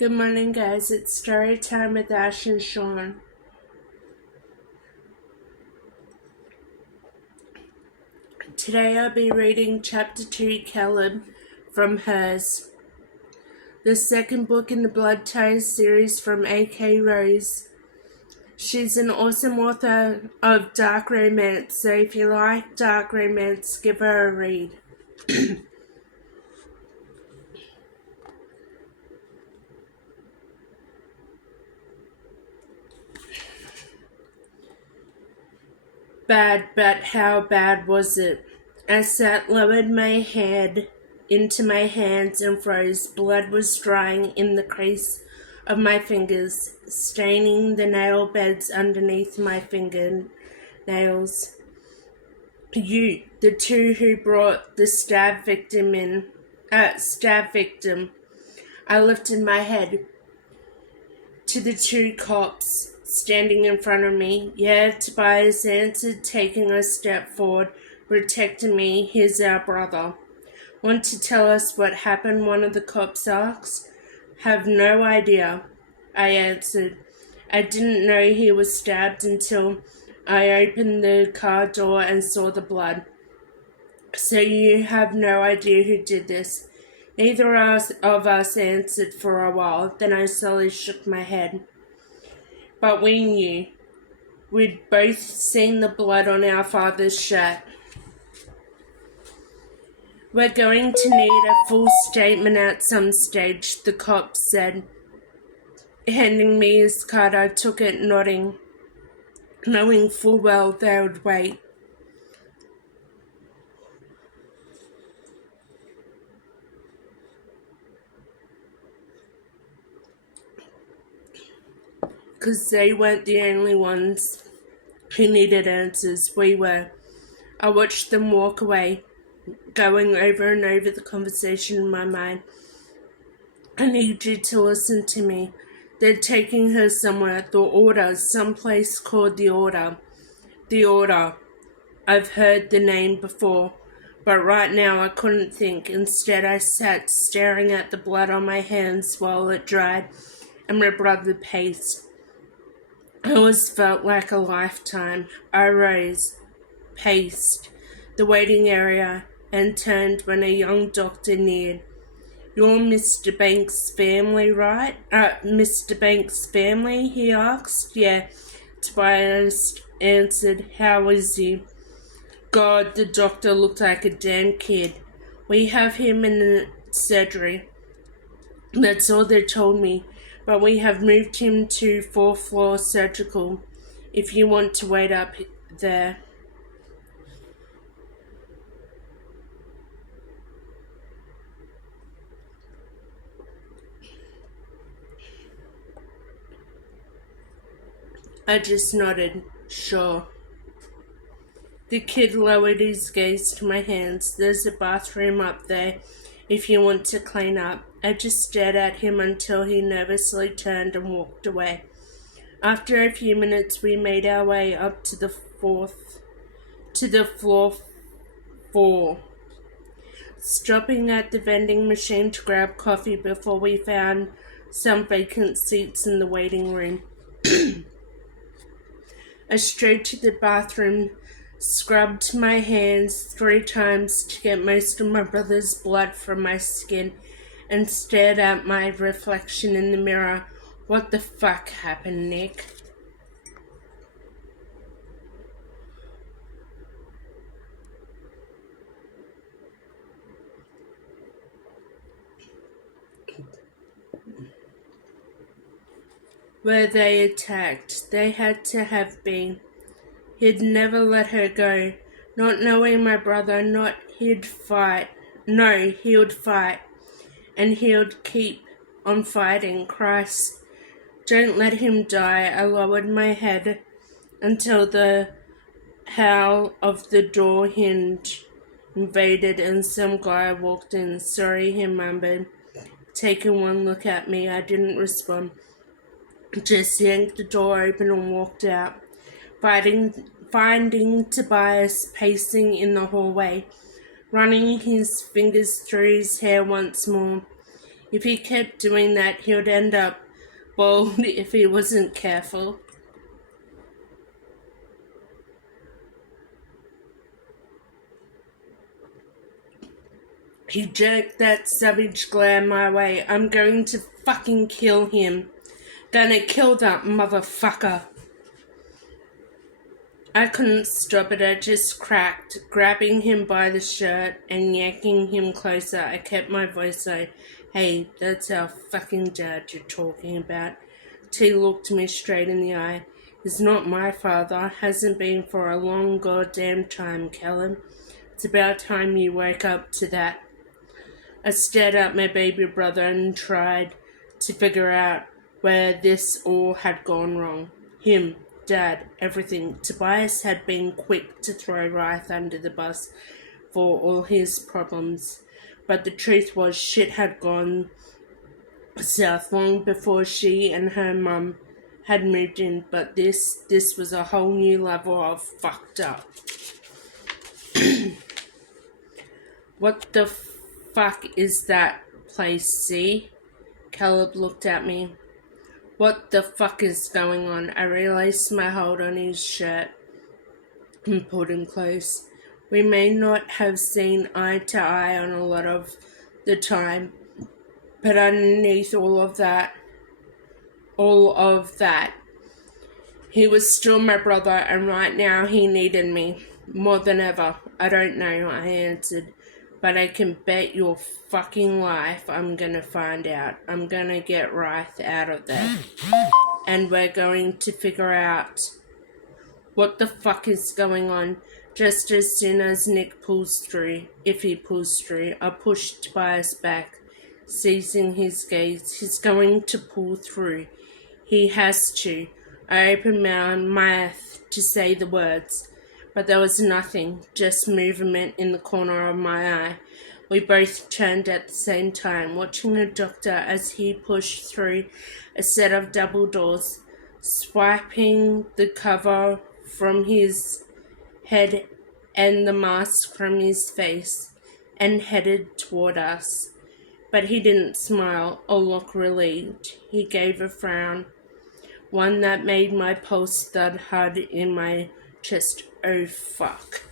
Good morning, guys. It's story time with Ash and Sean. Today I'll be reading Chapter 2, Caleb, from hers. The second book in the Blood Ties series from A.K. Rose. She's an awesome author of dark romance, so if you like dark romance, give her a read. Bad, but how bad was it? I lowered my head into my hands and froze. Blood was drying in the crease of my fingers, staining the nail beds underneath my fingernails. You, the two who brought the stab victim. I lifted my head to the two cops standing in front of me. Yeah, Tobias answered, taking a step forward, protecting me. He's our brother. Want to tell us what happened? One of the cops asked. Have no idea, I answered. I didn't know he was stabbed until I opened the car door and saw the blood. So you have no idea who did this? Neither of us answered for a while. Then I slowly shook my head. But we knew. We'd both seen the blood on our father's shirt. We're going to need a full statement at some stage, the cop said. Handing me his card, I took it, nodding, knowing full well they would wait. Because they weren't the only ones who needed answers. We were. I watched them walk away, going over and over the conversation in my mind. I need you to listen to me. They're taking her somewhere. The Order. Someplace called The Order. The Order. I've heard the name before, but right now I couldn't think. Instead, I sat staring at the blood on my hands while it dried and my brother paced. It always felt like a lifetime. I rose, paced the waiting area, and turned when a young doctor neared. You're Mr. Banks' family, right? Mr. Banks' family, he asked. Yeah, Tobias answered. How is he? God, the doctor looked like a damn kid. We have him in the surgery. That's all they told me. But we have moved him to 4th floor surgical, if you want to wait up there. I just nodded. Sure. The kid lowered his gaze to my hands. There's a bathroom up there if you want to clean up. I just stared at him until he nervously turned and walked away. After a few minutes, we made our way up to the floor 4, stopping at the vending machine to grab coffee before we found some vacant seats in the waiting room. I strode to the bathroom, scrubbed my hands 3 times to get most of my brother's blood from my skin, and stared at my reflection in the mirror. What the fuck happened, Nick? Were they attacked? They had to have been. He'd never let her go. Not knowing my brother, he'd fight. No, he would fight. And he would keep on fighting. Christ, don't let him die. I lowered my head until the howl of the door hinge invaded and some guy walked in. Sorry, he mumbled, taking one look at me. I didn't respond. Just yanked the door open and walked out, finding Tobias pacing in the hallway, running his fingers through his hair once more. If he kept doing that, he would end up bald if he wasn't careful. He jerked that savage glare my way. I'm going to fucking kill him. Gonna kill that motherfucker. I couldn't stop it, I just cracked, grabbing him by the shirt and yanking him closer. I kept my voice low. Hey, that's our fucking dad you're talking about. T looked me straight in the eye. He's not my father, hasn't been for a long goddamn time, Callum. It's about time you wake up to that. I stared at my baby brother and tried to figure out where this all had gone wrong. Him, Dad, everything. Tobias had been quick to throw Rife under the bus for all his problems. But the truth was shit had gone south long before she and her mum had moved in. But this was a whole new level of fucked up. What the fuck is that place, see? Caleb looked at me. What the fuck is going on? I realized my hold on his shirt and pulled him close. We may not have seen eye to eye on a lot of the time, but underneath all of that, he was still my brother, and right now he needed me more than ever. I don't know, I answered. But I can bet your fucking life I'm gonna find out. I'm gonna get Rife out of there. And we're going to figure out what the fuck is going on. Just as soon as Nick pulls through, if he pulls through, I push Tobias back, seizing his gaze. He's going to pull through. He has to. I opened my mouth to say the words. But there was nothing, just movement in the corner of my eye. We both turned at the same time, watching the doctor as he pushed through a set of double doors, swiping the cover from his head and the mask from his face, and headed toward us. But he didn't smile or look relieved. He gave a frown, one that made my pulse thud hard in my chest. Oh fuck.